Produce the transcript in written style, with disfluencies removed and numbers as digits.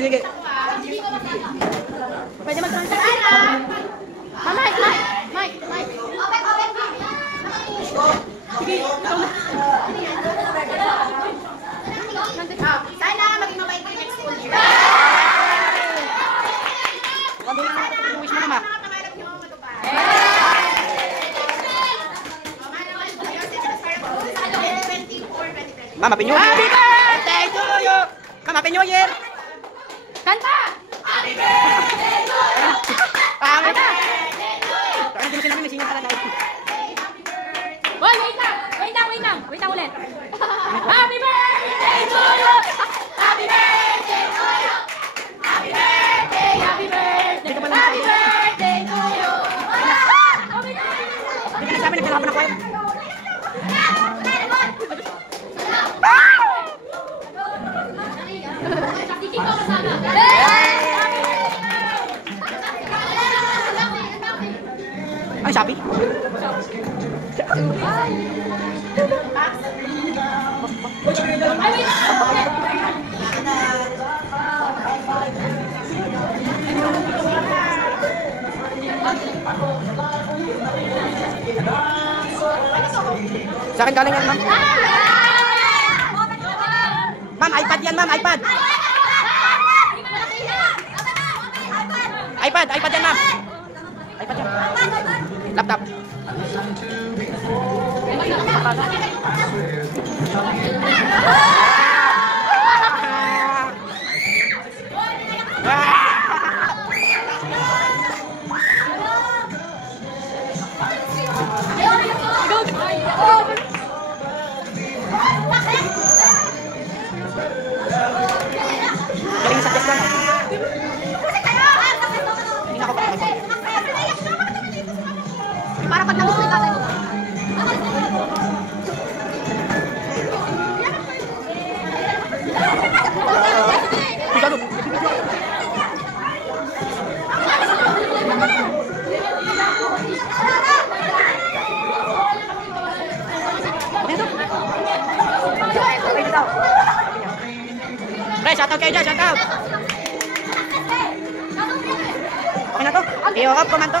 Sige. Pwede mag-translate. Mike. Sige, ikaw na. Sana maging mabait kayo next school year. Wish mo na, ma. Mama, Happy New Year! Happy birthday to you! Come, Happy New Year! Kanta! Happy birthday to you! Happy birthday to you! Parang hindi mo sinabi, may singing pala na. Boy, wait lang ulit. Happy birthday to you! Happy birthday to you! Happy birthday to you! Hindi ka nasabi, nagkalaban ako kayo. Ay, Shopee? Sa akin galing yan, ma'am. Ma'am, iPad yan, ma'am, iPad. iPad yan, ma'am. iPad yan. Laptop. Galing sa test lang. Hindi na ako pa. Para pag nagustuhin natin. Pre, shoutout kayo dyan, shoutout. Okay na to? I-up ko man to?